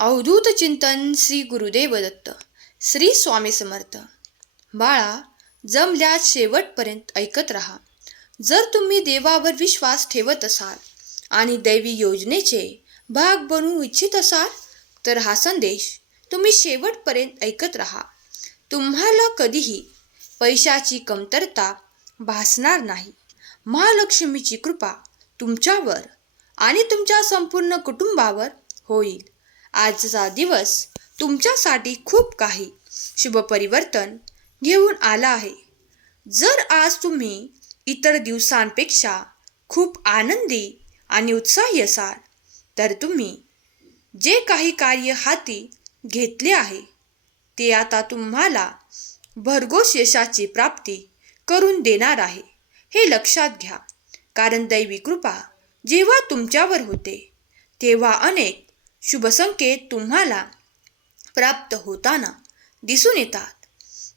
अवधूत चिंतन श्री गुरुदेव दत्त श्री स्वामी समर्थ. बाळा जमल्या शेवटपर्यंत ऐकत राहा. जर तुम्ही देवावर विश्वास ठेवत असाल आणि दैवी योजनेचे भाग बनवू इच्छित असाल तर हा संदेश तुम्ही शेवटपर्यंत ऐकत राहा. तुम्हाला कधीही पैशाची कमतरता भासणार नाही. महालक्ष्मीची कृपा तुमच्यावर आणि तुमच्या संपूर्ण कुटुंबावर होईल. आजचा दिवस तुमच्यासाठी खूप काही शुभ परिवर्तन घेऊन आला आहे. जर आज तुम्ही इतर दिवसांपेक्षा खूप आनंदी आणि उत्साही असाल तर तुम्ही जे काही कार्य हाती घेतले आहे ते आता तुम्हाला भरघोस यशाची प्राप्ती करून देणार आहे हे लक्षात घ्या. कारण दैवी कृपा जेव्हा तुमच्यावर होते तेव्हा अनेक शुभसंकेत तुम्हाला प्राप्त होताना दिसून येतात.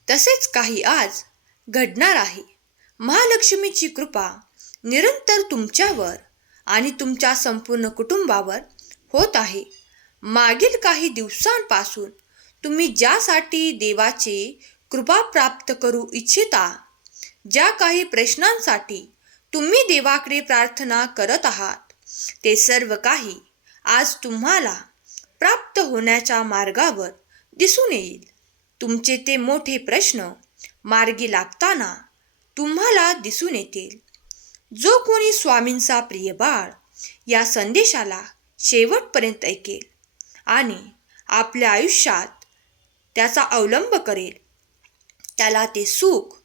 तसेच काही आज घडणार आहे. महालक्ष्मीची कृपा निरंतर तुमच्यावर आणि तुमच्या संपूर्ण कुटुंबावर होत आहे. मागील काही दिवसांपासून तुम्ही ज्यासाठी देवाची कृपा प्राप्त करू इच्छिता ज्या काही प्रश्नांसाठी तुम्ही देवाकडे प्रार्थना करत आहात ते सर्व काही आज तुम्हाला प्राप्त होण्याच्या मार्गावर दिसून येईल. तुमचे ते मोठे प्रश्न मार्गी लागताना तुम्हाला दिसून येतील. जो कोणी स्वामींचा प्रिय बाळ या संदेशाला शेवटपर्यंत ऐकेल आणि आपल्या आयुष्यात त्याचा अवलंब करेल त्याला ते सुख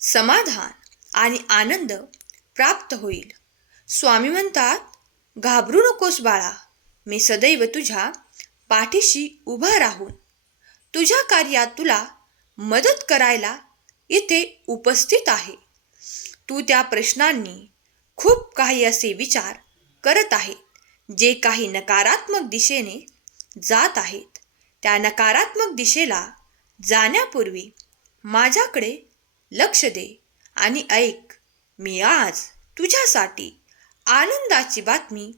समाधान आणि आनंद प्राप्त होईल. स्वामी म्हणतात घाबरू नकोस बाळा मी सदैव तुझ्या पाठीशी उभा राहून तुझ्या कार्यात तुला मदत करायला इथे उपस्थित आहे. तू त्या प्रश्नांनी खूप काही असे विचार करत आहे जे काही नकारात्मक दिशेने जात आहेत. त्या नकारात्मक दिशेला जाण्यापूर्वी माझ्याकडे लक्ष दे आणि ऐक मी आज तुझ्यासाठी आनंदाची बातमी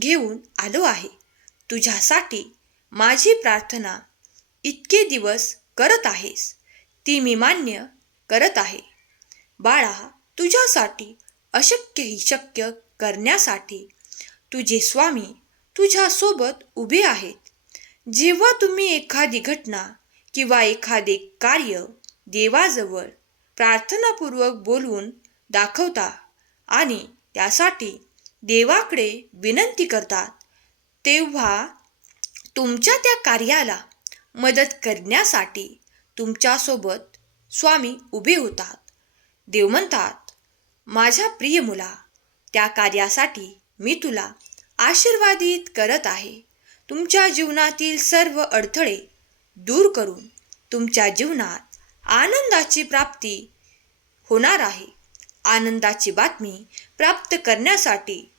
घेऊन आलो आहे. तुझ्यासाठी माझी प्रार्थना इतके दिवस करत आहेस ती मी मान्य करत आहे. बाळा तुझ्यासाठी अशक्यही शक्य करण्यासाठी तुझे स्वामी तुझ्यासोबत उभे आहेत. जेव्हा तुम्ही एखादी घटना किंवा एखादे कार्य देवाजवळ प्रार्थनापूर्वक बोलवून दाखवता आणि त्यासाठी देवाकडे विनंती करतात तेव्हा तुमच्या त्या कार्याला मदत करण्यासाठी तुमच्यासोबत स्वामी उभे होतात. देव म्हणतात माझ्या प्रिय मुला त्या कार्यासाठी मी तुला आशीर्वादित करत आहे. तुमच्या जीवनातील सर्व अडथळे दूर करून तुमच्या जीवनात आनंदाची प्राप्ती होणार आहे. आनंदाची बातमी प्राप्त करण्यासाठी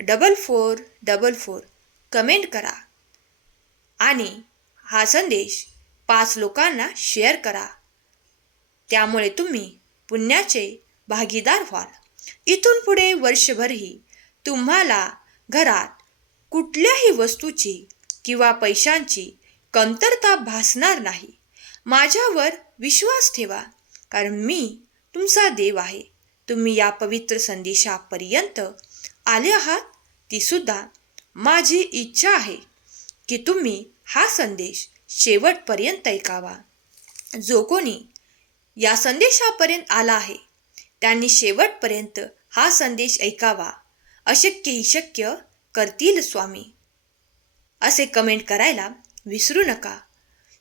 double four double four comment करा. आणि हा संदेश पाच लोकांना शेअर करा. त्यामुळे तुम्ही पुण्याचे भागीदार व्हाल. इथून पुढे वर्षभरही तुम्हाला घरात कुठल्याही वस्तूची किंवा पैशांची कमतरता भासणार नाही. माझ्यावर विश्वास ठेवा कारण मी तुमचा देव आहे. तुम्ही या पवित्र संदेशापर्यंत आले आहात तीसुद्धा माझी इच्छा आहे की तुम्ही हा संदेश शेवटपर्यंत ऐकावा. जो कोणी या संदेशापर्यंत आला आहे त्यांनी शेवटपर्यंत हा संदेश ऐकावा अशक्यही शक्य करतील स्वामी. असे कमेंट करायला विसरू नका.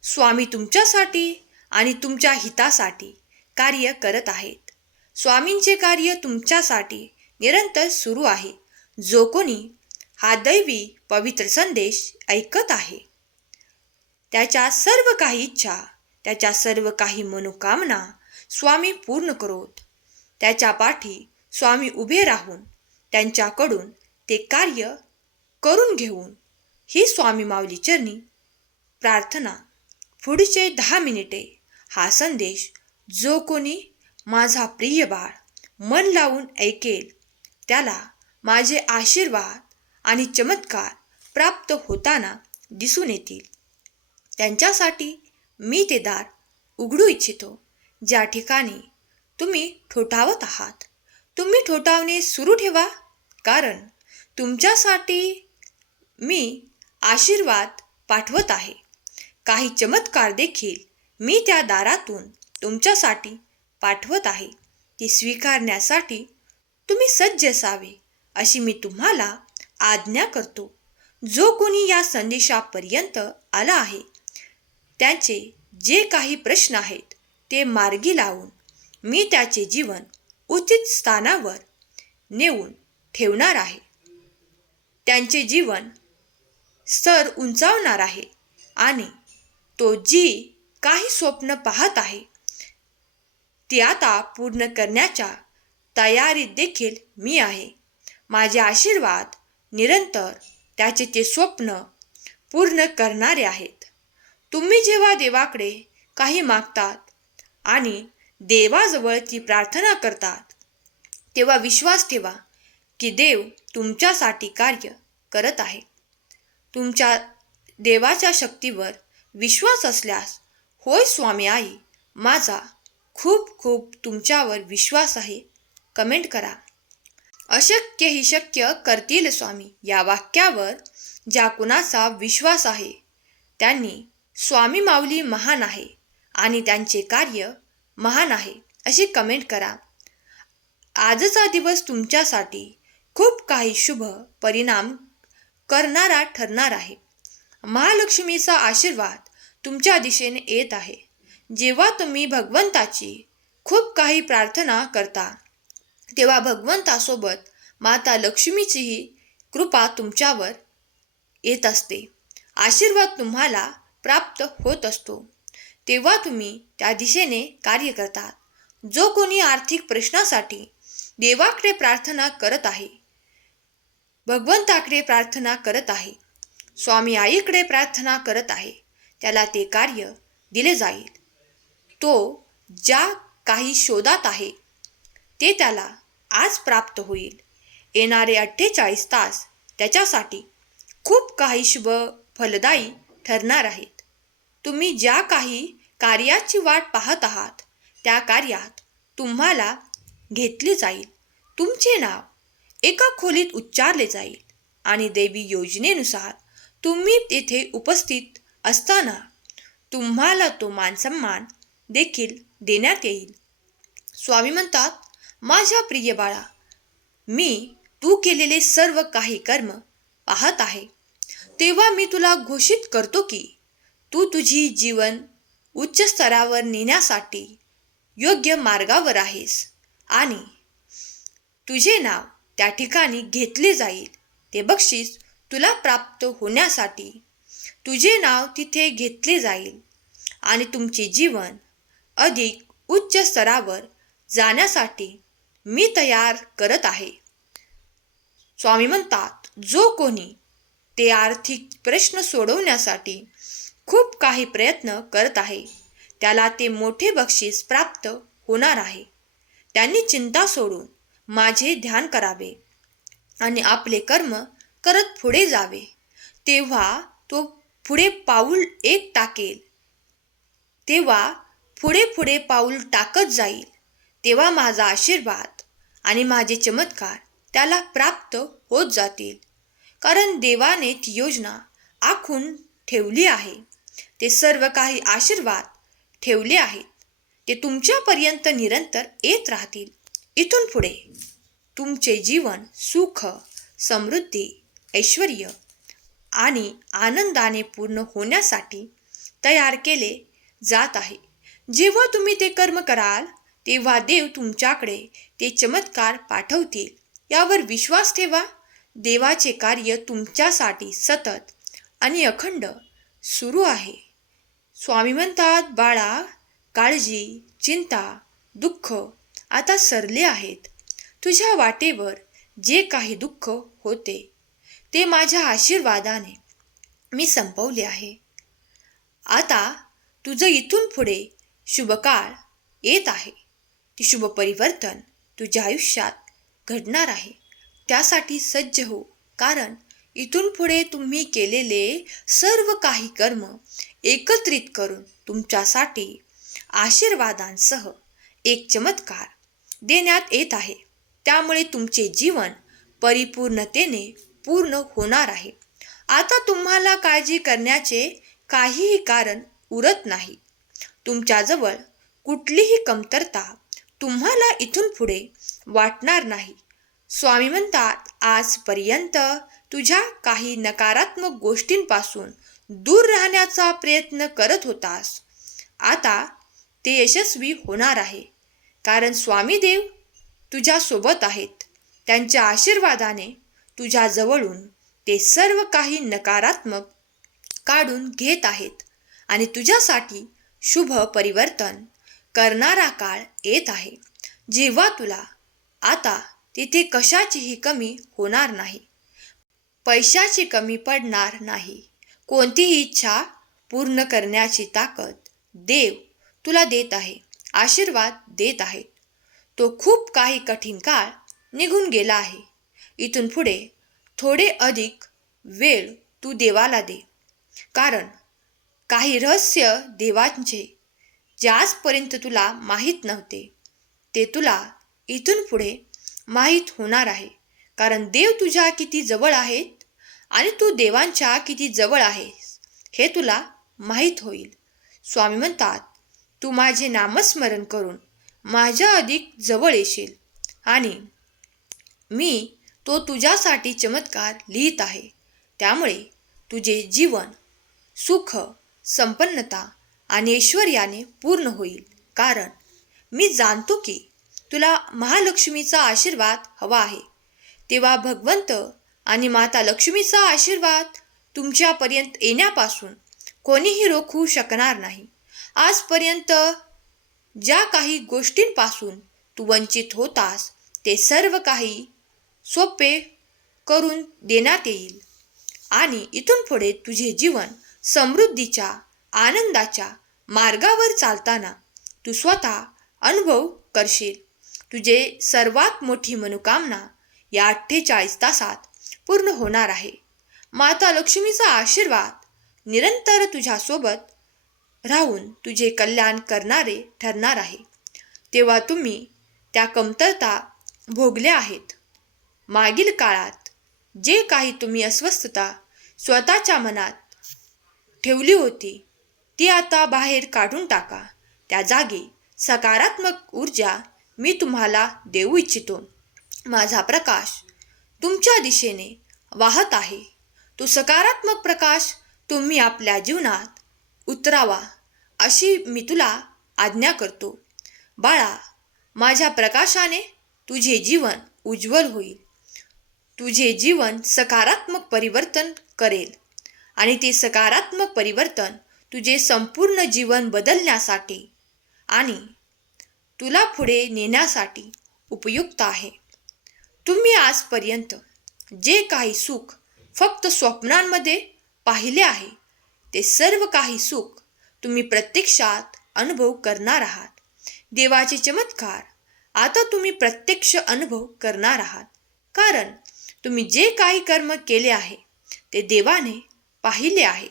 स्वामी तुमच्यासाठी आणि तुमच्या हितासाठी कार्य करत आहेत. स्वामींचे कार्य तुमच्यासाठी निरंतर सुरू आहे. जो कोणी हा दैवी पवित्र संदेश ऐकत आहे त्याच्या सर्व काही इच्छा त्याच्या सर्व काही मनोकामना स्वामी पूर्ण करोत. त्याच्या पाठी स्वामी उभे राहून त्यांच्याकडून ते कार्य करून घेऊन ही स्वामी माऊली चरणी प्रार्थना पुढचे दहा मिनिटे हा संदेश जो कोणी माझा प्रिय बाळ मन लावून ऐकेल त्याला माझे आशीर्वाद आणि चमत्कार प्राप्त होताना दिसून येतील. त्यांच्यासाठी मी ते दार उघडू इच्छितो. ज्या ठिकाणी तुम्ही ठोठावत आहात तुम्ही ठोठावणे सुरू ठेवा. कारण तुमच्यासाठी मी आशीर्वाद पाठवत आहे. काही चमत्कार देखील मी त्या दारातून तुमच्यासाठी पाठवत आहे. ती स्वीकारण्यासाठी तुम्ही सज्ज असावे अशी मी तुम्हाला आज्ञा करतो. जो कोणी या संदेशापर्यंत आला आहे त्यांचे जे काही प्रश्न आहेत ते मार्गी लावून मी त्याचे जीवन उचित स्थानावर नेऊन ठेवणार आहे. त्यांचे जीवन स्तर उंचावणार आहे आणि तो जी काही स्वप्न पाहत आहे ती आता पूर्ण करण्याच्या तयारीत देखील मी आहे. माझे आशीर्वाद निरंतर त्याचे ते स्वप्न पूर्ण करणारे आहेत. तुम्ही जेव्हा देवाकडे काही मागतात आणि देवाजवळची प्रार्थना करतात तेव्हा विश्वास ठेवा की देव तुमच्यासाठी कार्य करत आहे. तुमच्या देवाच्या शक्तीवर विश्वास असल्यास होय स्वामी आई माझा खूप खूप तुमच्यावर विश्वास आहे. कमेंट करा. अशक्य ही शक्य करतील स्वामी या वाक्यावर ज्या कुणाचा विश्वास आहे त्यांनी स्वामी माऊली महान आहे आणि त्यांचे कार्य महान आहे अशी कमेंट करा. आजचा दिवस तुमच्यासाठी खूप काही शुभ परिणाम करणारा ठरणार आहे. महालक्ष्मीचा आशीर्वाद तुमच्या दिशेने येत आहे. जेव्हा तुम्ही भगवंताची खूप काही प्रार्थना करता तेव्हा भगवंतासोबत माता लक्ष्मीचीही कृपा तुमच्यावर येत असते. आशीर्वाद तुम्हाला प्राप्त होत असतो. तेव्हा तुम्ही त्या दिशेने कार्य करतात जो कोणी आर्थिक प्रश्नासाठी देवाकडे प्रार्थना करत आहे भगवंताकडे प्रार्थना करत आहे स्वामी आईकडे प्रार्थना करत आहे त्याला ते कार्य दिले जाईल. तो ज्या काही शोधात आहे ते त्याला आज प्राप्त होईल. येणारे अठ्ठेचाळीस तास त्याच्यासाठी खूप काही शुभ फलदायी ठरणार आहेत. तुम्ही ज्या काही कार्याची वाट पाहत आहात त्या कार्यात तुम्हाला घेतले जाईल. तुमचे नाव एका खोलीत उच्चारले जाईल आणि देवी योजनेनुसार तुम्ही तेथे उपस्थित असताना तुम्हाला तो मानसन्मान देखील देण्यात येईल. स्वामी म्हणतात माझ्या प्रिय बाळा मी तू केलेले सर्व काही कर्म पाहत आहे. तेव्हा मी तुला घोषित करतो की तू तुझी जीवन उच्च स्तरावर नेण्यासाठी योग्य मार्गावर आहेस आणि तुझे नाव त्या ठिकाणी घेतले जाईल. ते बक्षीस तुला प्राप्त होण्यासाठी तुझे नाव तिथे घेतले जाईल आणि तुमचे जीवन अधिक उच्च स्तरावर जाण्यासाठी मी तयार करत आहे. स्वामी म्हणतात जो कोणी ते आर्थिक प्रश्न सोडवण्यासाठी खूप काही प्रयत्न करत आहे. त्याला ते मोठे बक्षीस प्राप्त होणार आहे. त्यांनी चिंता सोडून माझे ध्यान करावे आणि आपले कर्म करत पुढे जावे. तेव्हा तो पुढे पाऊल एक टाकेल. तेव्हा पुढे पुढे पाऊल टाकत जाईल. तेव्हा माझा आशीर्वाद आणि माझे चमत्कार त्याला प्राप्त होत जातील. कारण देवाने ती योजना आखून ठेवली आहे. ते सर्व काही आशीर्वाद ठेवले आहेत. ते तुमच्यापर्यंत निरंतर येत राहतील. इथून पुढे तुमचे जीवन सुख समृद्धी ऐश्वर आणि आनंदाने पूर्ण होण्यासाठी तयार केले जात आहे. जेव्हा तुम्ही ते कर्म कराल तेव्हा देव तुमच्याकडे ते चमत्कार पाठवतील. यावर विश्वास ठेवा. देवाचे कार्य तुमच्यासाठी सतत आणि अखंड सुरू आहे. स्वामी म्हणतात बाळा काळजी चिंता दुःख आता सरले आहेत. तुझ्या वाटेवर जे काही दुःख होते ते माझ्या आशीर्वादाने मी संपवले आहे. आता तुझं इथून पुढे शुभकाळ येत आहे. ती शुभ परिवर्तन तुझ्या आयुष्यात घडणार आहे. त्यासाठी सज्ज हो. कारण इथून पुढे तुम्ही केलेले सर्व काही कर्म एकत्रित करून तुमच्यासाठी आशीर्वादांसह एक चमत्कार देण्यात येत आहे. त्यामुळे तुमचे जीवन परिपूर्णतेने पूर्ण होणार आहे. आता तुम्हाला काळजी करण्याचे काहीही कारण उरत नाही. तुमच्याजवळ कुठलीही कमतरता तुम्हाला इथून पुढे वाटणार नाही. स्वामी म्हणतात आजपर्यंत तुझ्या काही नकारात्मक गोष्टींपासून दूर राहण्याचा प्रयत्न करत होतास. आता ते यशस्वी होणार आहे. कारण स्वामी देव तुझ्यासोबत आहेत. त्यांच्या आशीर्वादाने तुझ्याजवळून ते सर्व काही नकारात्मक काढून घेत आहेत आणि तुझ्यासाठी शुभ परिवर्तन करणारा काळ येत आहे. जेव्हा तुला आता तिथे कशाचीही कमी होणार नाही. पैशाची कमी पडणार नाही. कोणतीही इच्छा पूर्ण करण्याची ताकद देव तुला देत आहे आशीर्वाद देत आहे. तो खूप काही कठीण काळ निघून गेला आहे. इथून पुढे थोडे अधिक वेळ तू देवाला दे. कारण काही रहस्य देवांचे जे आजपर्यंत तुला माहीत नव्हते ते तुला इथून पुढे माहीत होणार आहे. कारण देव तुझ्या किती जवळ आहेत आणि तू देवांच्या किती जवळ आहेस हे तुला माहीत होईल. स्वामी म्हणतात तू माझे नामस्मरण करून माझ्या अधिक जवळ येशील आणि मी तो तुझ्यासाठी चमत्कार लिहित आहे. त्यामुळे तुझे जीवन सुख संपन्नता आणि ऐश्वर्याने पूर्ण होईल. कारण मी जाणतो की तुला महालक्ष्मीचा आशीर्वाद हवा आहे. तेव्हा भगवंत आणि माता लक्ष्मीचा आशीर्वाद तुमच्यापर्यंत येण्यापासून कोणीही रोखू शकणार नाही. आजपर्यंत ज्या काही गोष्टींपासून तू वंचित होतास ते सर्व काही सोपे करून देण्यात येईल. आणि इथून पुढे तुझे जीवन समृद्धीच्या आनंदाच्या मार्गावर चालताना तू स्वतः अनुभव करशील. तुझे सर्वात मोठी मनोकामना या अठ्ठेचाळीस तासात पूर्ण होणार आहे. माता लक्ष्मीचा आशीर्वाद निरंतर तुझ्यासोबत राहून तुझे कल्याण करणारे ठरणार आहे. तेव्हा तुम्ही त्या कमतरता भोगल्या आहेत. मागील काळात जे काही तुम्ही अस्वस्थता स्वतःच्या मनात ठेवली होती ती आता बाहेर काढून टाका. त्या जागी सकारात्मक ऊर्जा मी तुम्हाला देऊ इच्छितो. माझा प्रकाश तुमच्या दिशेने वाहत आहे. तो सकारात्मक प्रकाश तुम्ही आपल्या जीवनात उतरावा अशी मी तुला आज्ञा करतो. बाळा माझ्या प्रकाशाने तुझे जीवन उज्ज्वल होईल. तुझे जीवन सकारात्मक परिवर्तन करेल आणि ते सकारात्मक परिवर्तन तुझे संपूर्ण जीवन बदलण्यासाठी आणि तुला पुढे नेण्यासाठी उपयुक्त आहे. तुम्ही आजपर्यंत जे काही सुख फक्त स्वप्नांमध्ये पाहिले आहे ते सर्व काही सुख तुम्ही प्रत्यक्षात अनुभव करणार आहात. देवाचे चमत्कार आता तुम्ही प्रत्यक्ष अनुभव करणार आहात. कारण तुम्ही जे काही कर्म केले आहे ते देवाने पाहिले आहे.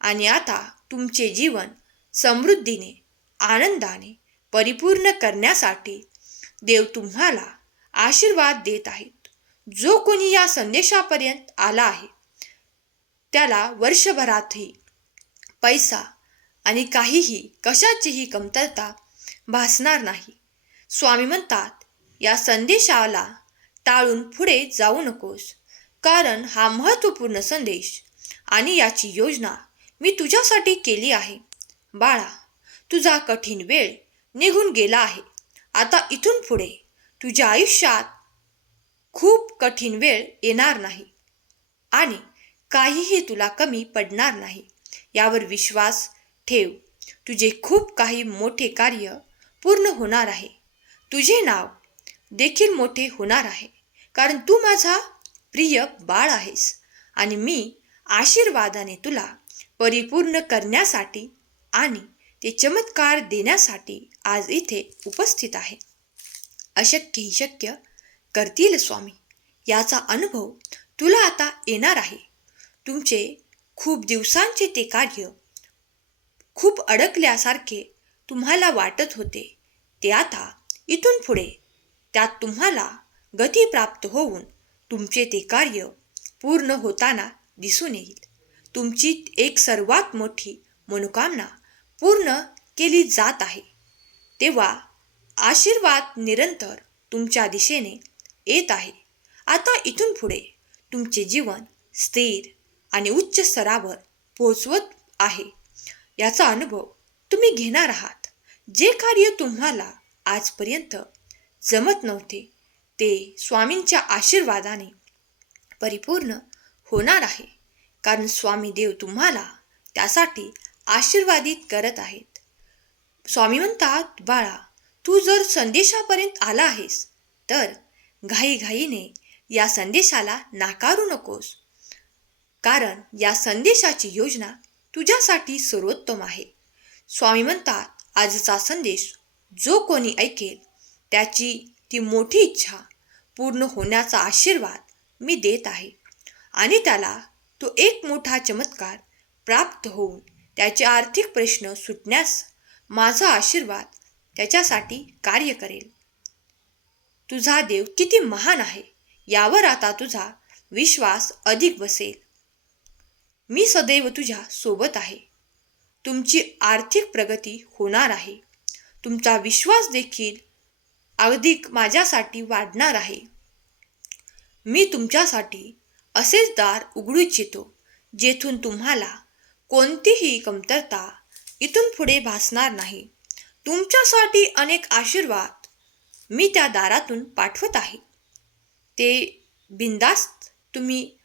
आणि आता तुमचे जीवन समृद्धीने आनंदाने परिपूर्ण करण्यासाठी देव तुम्हाला आशीर्वाद देत आहेत. जो कोणी या संदेशापर्यंत आला आहे त्याला वर्षभरातही पैसा आणि काहीही कशाचीही कमतरता भासणार नाही. स्वामी म्हणतात या संदेशाला टाळून पुढे जाऊ नकोस कारण हा महत्त्वपूर्ण संदेश आणि याची योजना मी तुझ्यासाठी केली आहे. बाळा तुझा कठीण वेळ निघून गेला आहे. आता इथून पुढे तुझ्या आयुष्यात खूप कठीण वेळ येणार नाही आणि काहीही तुला कमी पडणार नाही. यावर विश्वास ठेव. तुझे खूप काही मोठे कार्य पूर्ण होणार आहे. तुझे नाव देखील मोठे होणार आहे. कारण तू माझा प्रिय बाळ आहेस आणि मी आशीर्वादाने तुला परिपूर्ण करण्यासाठी आणि ते चमत्कार देण्यासाठी आज इथे उपस्थित आहे. अशक्य ही शक्य करतील स्वामी. याचा अनुभव तुला आता येणार आहे. तुमचे खूप दिवसांचे ते कार्य खूप अडकल्यासारखे तुम्हाला वाटत होते. ते आता इथून पुढे त्यात तुम्हाला गती प्राप्त होऊन तुमचे ते कार्य पूर्ण होताना दिसून येईल. तुमची एक सर्वात मोठी मनोकामना पूर्ण केली जात आहे. तेव्हा आशीर्वाद निरंतर तुमच्या दिशेने येत आहे. आता इथून पुढे तुमचे जीवन स्थिर आणि उच्च स्तरावर पोचवत आहे. याचा अनुभव तुम्ही घेणार आहात. जे कार्य तुम्हाला आजपर्यंत जमत नव्हते ते स्वामींच्या आशीर्वादाने परिपूर्ण होणार आहे. कारण स्वामी देव तुम्हाला त्यासाठी आशीर्वादित करत आहेत. स्वामी म्हणतात बाळा तू जर संदेशापर्यंत आला आहेस तर घाईघाईने या संदेशाला नाकारू नकोस. कारण या संदेशाची योजना तुझ्यासाठी सर्वोत्तम आहे. स्वामी म्हणतात आजचा संदेश जो कोणी ऐकेल त्याची ती मोठी इच्छा पूर्ण होण्याचा आशीर्वाद मी देत आहे आणि त्याला तो एक मोठा चमत्कार प्राप्त होऊन त्याचे आर्थिक प्रश्न सुटण्यास माझा आशीर्वाद त्याच्यासाठी कार्य करेल. तुझा देव किती महान आहे यावर आता तुझा विश्वास अधिक बसेल. मी सदैव तुझ्या सोबत आहे. तुमची आर्थिक प्रगती होणार आहे. तुमचा विश्वास देखील अधिक माझ्यासाठी वाढणार आहे. मी तुमच्यासाठी असेच दार उघडू इच्छितो जेथून तुम्हाला कोणतीही कमतरता इथून पुढे भासणार नाही. तुमच्यासाठी अनेक आशीर्वाद मी त्या दारातून पाठवत आहे. ते बिंदास्त तुम्ही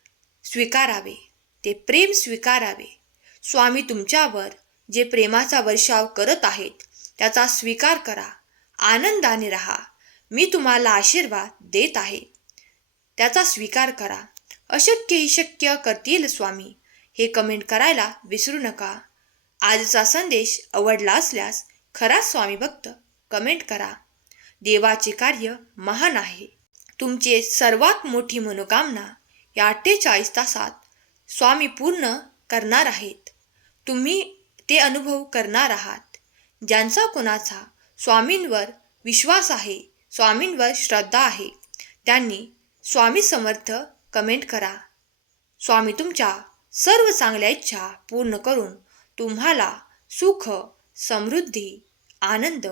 स्वीकारावे ते प्रेम स्वीकारावे. स्वामी तुमच्यावर जे प्रेमाचा वर्षाव करत आहेत त्याचा स्वीकार करा आनंदाने राहा. मी तुम्हाला आशीर्वाद देत आहे. त्याचा स्वीकार करा. अशक्य ही शक्य करतील स्वामी. हे कमेंट करायला विसरू नका. आजचा संदेश आवडला असल्यास खरा स्वामी भक्त कमेंट करा. देवाचे कार्य महान आहे. तुमचे सर्वात मोठी मनोकामना या अठ्ठेचाळीस तासात स्वामी पूर्ण करणार आहेत. तुम्ही ते अनुभव करणार आहात. ज्यांचा कोणाचा स्वामींवर विश्वास आहे स्वामींवर श्रद्धा आहे त्यांनी स्वामी समर्थ कमेंट करा. स्वामी तुमच्या सर्व चांगल्या इच्छा पूर्ण करून तुम्हाला सुख समृद्धी आनंद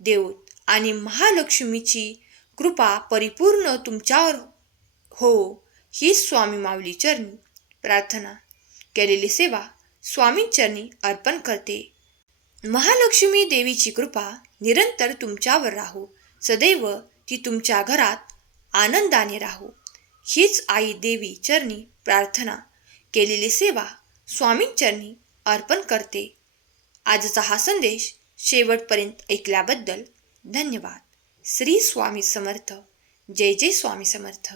देऊत आणि महालक्ष्मीची कृपा परिपूर्ण तुमच्यावर हो ही स्वामी माऊली चरणी प्रार्थना केलेली सेवा स्वामींचरणी अर्पण करते. महालक्ष्मी देवीची कृपा निरंतर तुमच्यावर राहू. सदैव ती तुमच्या घरात आनंदाने राहू. हीच आई देवी चरणी प्रार्थना केलेली सेवा स्वामींचरणी अर्पण करते. आजचा हा संदेश शेवटपर्यंत ऐकल्याबद्दल धन्यवाद. श्री स्वामी समर्थ. जय जय स्वामी समर्थ.